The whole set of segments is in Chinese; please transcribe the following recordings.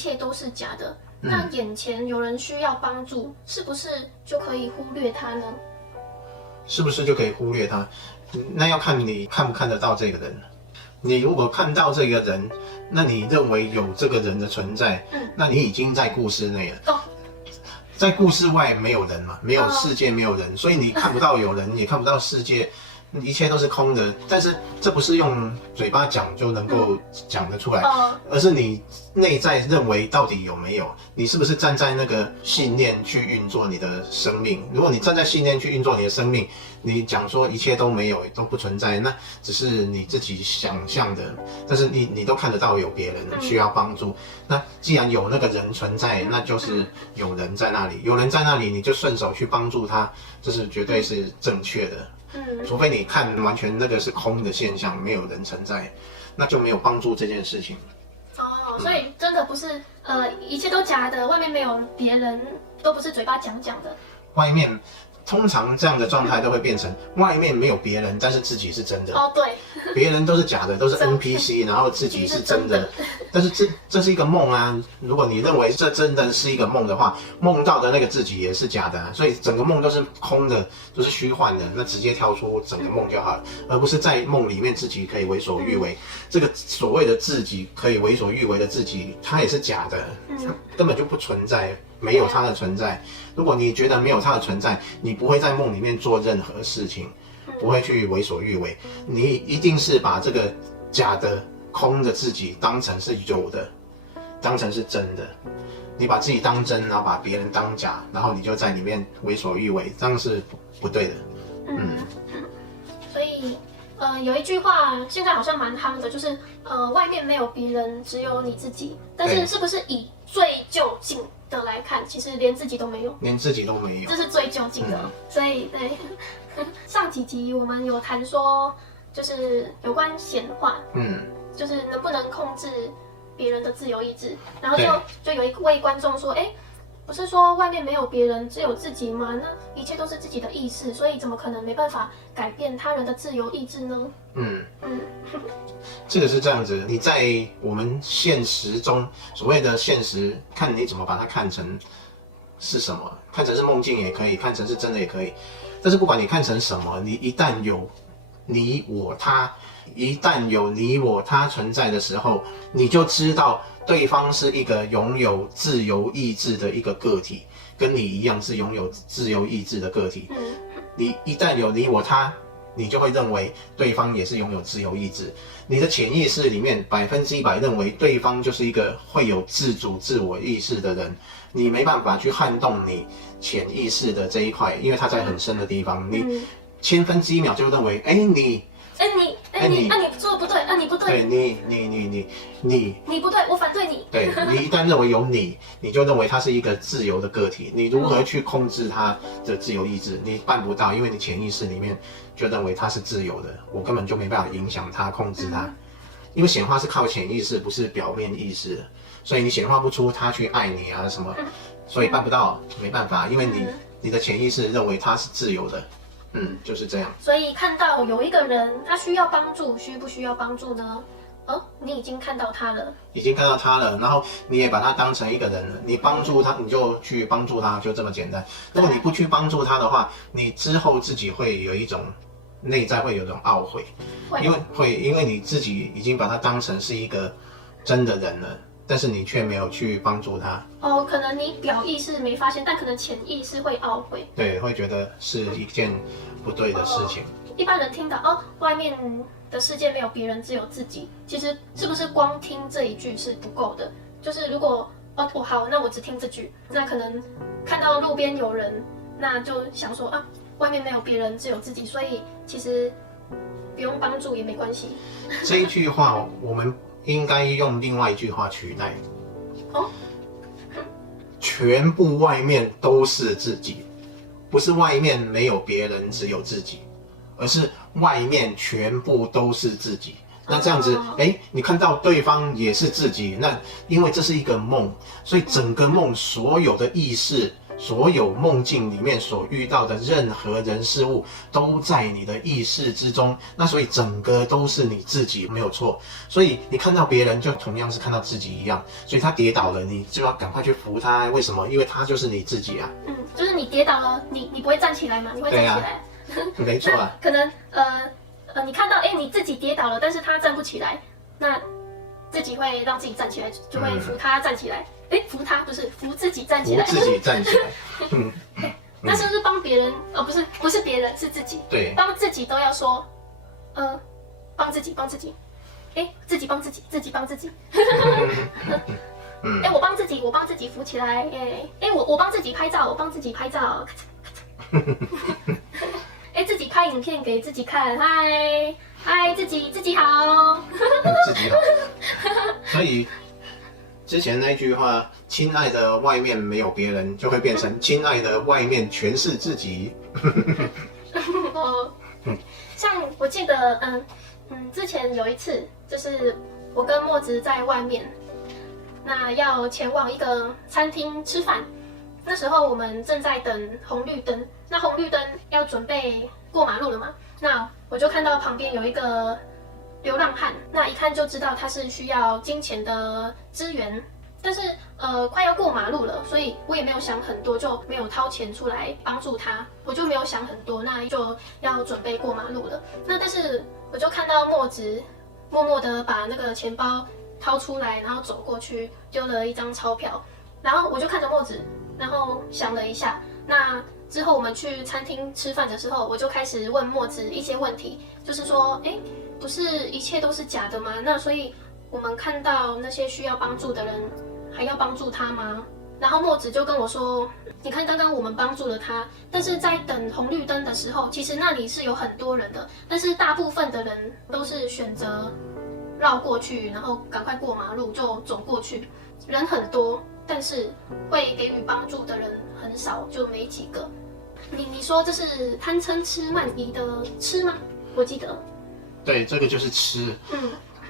切都是假的，那眼前有人需要帮助，是不是就可以忽略他呢？是不是就可以忽略他？那要看你看不看得到这个人。你如果看到这个人，那你认为有这个人的存在，那你已经在故事内了。在故事外没有人嘛，没有世界，没有人，所以你看不到有人，也看不到世界，一切都是空的。但是这不是用嘴巴讲就能够讲得出来，而是你内在认为到底有没有，你是不是站在那个信念去运作你的生命？如果你站在信念去运作你的生命，你讲说一切都没有，都不存在，那只是你自己想象的。但是你都看得到有别人需要帮助，那既然有那个人存在，那就是有人在那里，有人在那里，你就顺手去帮助他，这是绝对是正确的。除非你看完全那个是空的现象，没有人存在，那就没有帮助这件事情。所以真的不是一切都假的，外面没有别人，都不是嘴巴讲的。外面通常这样的状态都会变成外面没有别人，但是自己是真的。对，别人都是假的，都是 NPC， 然后自己是真的。但是这是一个梦啊！如果你认为这真的是一个梦的话，梦到的那个自己也是假的所以整个梦都是空的，都是虚幻的。那直接跳出整个梦就好了，而不是在梦里面自己可以为所欲为。这个所谓的自己可以为所欲为的自己，它也是假的，它根本就不存在。没有它的存在。如果你觉得没有它的存在，你不会在梦里面做任何事情，不会去为所欲为。你一定是把这个假的、空的自己当成是有的，当成是真的。你把自己当真，然后把别人当假，然后你就在里面为所欲为，这样是不对的。所以有一句话现在好像蛮夯的，就是外面没有别人，只有你自己。但是是不是以最就近的来看，其实连自己都没有，连自己都没有，这是最就近的。所以对，上几集我们有谈说，就是有关显化，就是能不能控制别人的自由意志。然后就有一位观众说，不是说外面没有别人，只有自己吗？那一切都是自己的意识，所以怎么可能没办法改变他人的自由意志呢？这个是这样子，你在我们现实中所谓的现实，看你怎么把它看成是什么，看成是梦境也可以，看成是真的也可以。但是不管你看成什么，你一旦有你我他，一旦有你我他存在的时候，你就知道对方是一个拥有自由意志的一个个体，跟你一样是拥有自由意志的个体。你一旦有你我他，你就会认为对方也是拥有自由意志。你的潜意识里面100%认为对方就是一个会有自主自我意识的人，你没办法去撼动你潜意识的这一块，因为它在很深的地方，你千分之一秒就认为，你做的不对，你不对，对，你不对，我反对你。对，你一旦认为有你就认为他是一个自由的个体，你如何去控制他的自由意志？你办不到，因为你潜意识里面就认为他是自由的，我根本就没办法影响他、控制他。因为显化是靠潜意识，不是表面意识，所以你显化不出他去爱你啊什么，所以办不到，没办法，因为你的潜意识认为他是自由的。就是这样。所以看到有一个人他需要帮助，需不需要帮助呢？你已经看到他了，然后你也把他当成一个人了，你帮助他，你就去帮助他，就这么简单。如果你不去帮助他的话，你之后自己会有一种内在会有一种懊悔，因为你自己已经把他当成是一个真的人了。但是你却没有去帮助他。可能你表意识没发现，但可能潜意识会懊悔。对，会觉得是一件不对的事情。一般人听到外面的世界没有别人，只有自己，其实是不是光听这一句是不够的？就是如果好，那我只听这句，那可能看到路边有人，那就想说外面没有别人，只有自己，所以其实不用帮助也没关系。这一句话我们应该用另外一句话取代。全部外面都是自己，不是外面没有别人，只有自己，而是外面全部都是自己。那这样子，你看到对方也是自己，那因为这是一个梦，所以整个梦所有的意识、所有梦境里面所遇到的任何人事物都在你的意识之中，那所以整个都是你自己，没有错。所以你看到别人就同样是看到自己一样，所以他跌倒了，你就要赶快去扶他。为什么？因为他就是你自己啊。就是你跌倒了，你不会站起来嘛？你会站起来。没错啊。可能你看到你自己跌倒了，但是他站不起来，那自己会让自己站起来，就会扶他站起来。扶他不是扶自己站起来，扶自己站起来。那是不是帮别人？不是别人，是自己。对，帮自己都要说，帮自己，自己帮自己，自己帮自己。我帮自己扶起来。我帮自己拍照，我帮自己拍照。自己拍影片给自己看，嗨，自己好。自己好。所以之前那句话，亲爱的外面没有别人，就会变成亲爱的外面全是自己。像我记得，之前有一次，就是我跟墨子在外面，那要前往一个餐厅吃饭。那时候我们正在等红绿灯，那红绿灯要准备过马路了嘛？那我就看到旁边有一个流浪汉，那一看就知道他是需要金钱的支援，但是快要过马路了，所以我也没有想很多，就没有掏钱出来帮助他，我就没有想很多，那就要准备过马路了。那但是我就看到墨子默默的把那个钱包掏出来，然后走过去丢了一张钞票，然后我就看着墨子，然后想了一下，那之后我们去餐厅吃饭的时候，我就开始问墨子一些问题，就是说，不是一切都是假的吗？那所以我们看到那些需要帮助的人，还要帮助他吗？然后墨子就跟我说，你看刚刚我们帮助了他，但是在等红绿灯的时候，其实那里是有很多人的，但是大部分的人都是选择绕过去，然后赶快过马路就走过去，人很多，但是会给予帮助的人很少，就没几个。你说这是贪嗔痴慢疑的痴吗？我记得。对，这个就是痴。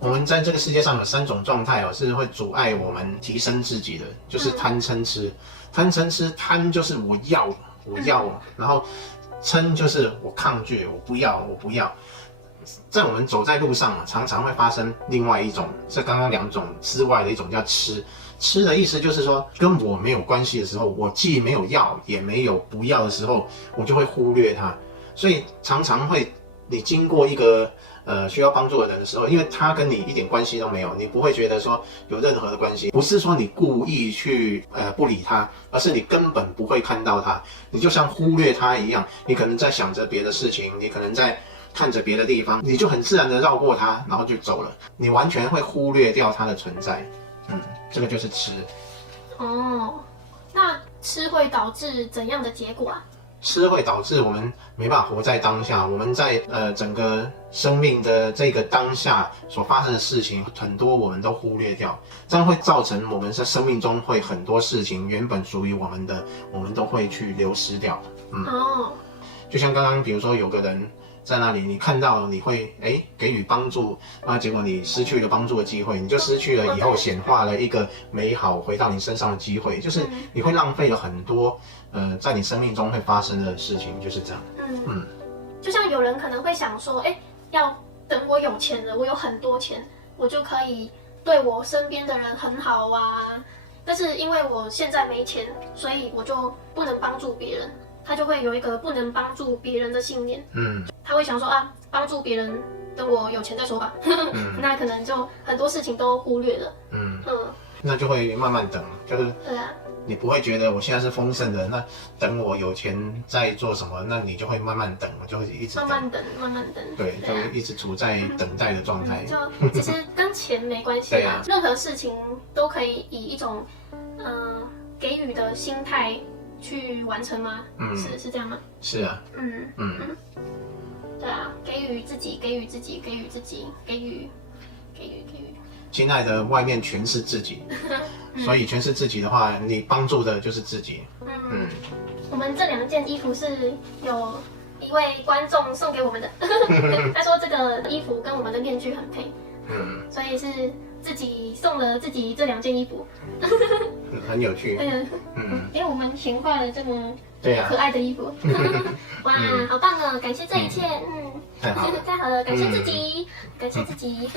我们在这个世界上有3种状态是会阻碍我们提升自己的，就是贪嗔痴。贪嗔痴，贪就是我要，然后嗔就是我抗拒，我不要。在我们走在路上常常会发生另外一种，这刚刚2种之外的一种叫痴。痴的意思就是说，跟我没有关系的时候，我既没有要，也没有不要的时候，我就会忽略它。所以常常会，你经过一个需要帮助的人的时候，因为他跟你一点关系都没有，你不会觉得说有任何的关系。不是说你故意去不理他，而是你根本不会看到他，你就像忽略他一样。你可能在想着别的事情，你可能在看着别的地方，你就很自然的绕过他，然后就走了。你完全会忽略掉他的存在。这个就是痴。那痴会导致怎样的结果啊？痴会导致我们没办法活在当下，我们在整个生命的这个当下所发生的事情，很多我们都忽略掉，这样会造成我们在生命中会很多事情原本属于我们的，我们都会去流失掉。就像刚刚比如说有个人在那里，你看到你会给予帮助，那结果你失去了帮助的机会，你就失去了以后显化了一个美好回到你身上的机会，就是你会浪费了很多在你生命中会发生的事情，就是这样。就像有人可能会想说，要等我有钱了，我有很多钱，我就可以对我身边的人很好啊。但是因为我现在没钱，所以我就不能帮助别人。他就会有一个不能帮助别人的信念。他会想说帮助别人，等我有钱再说吧。那可能就很多事情都忽略了。那就会慢慢等，就是对啊。你不会觉得我现在是丰盛的，那等我有钱再做什么，那你就会慢慢等，就会一直慢慢等。对，就会一直处在等待的状态。就其实跟钱没关系啦，任何事情都可以以一种给予的心态去完成吗？是这样吗？是啊。对啊，给予自己。亲爱的，外面全是自己，所以全是自己的话，你帮助的就是自己。我们这2件衣服是有一位观众送给我们的，他说这个衣服跟我们的面具很配，所以是自己送了自己这2件衣服，很有趣。因为我们显化了这么对啊可爱的衣服，哇，好棒哦！感谢这一切，太好了，感谢自己，感谢自己。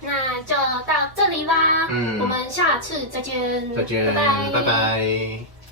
那就到这里啦，我们下次再见，再见，拜拜，拜拜。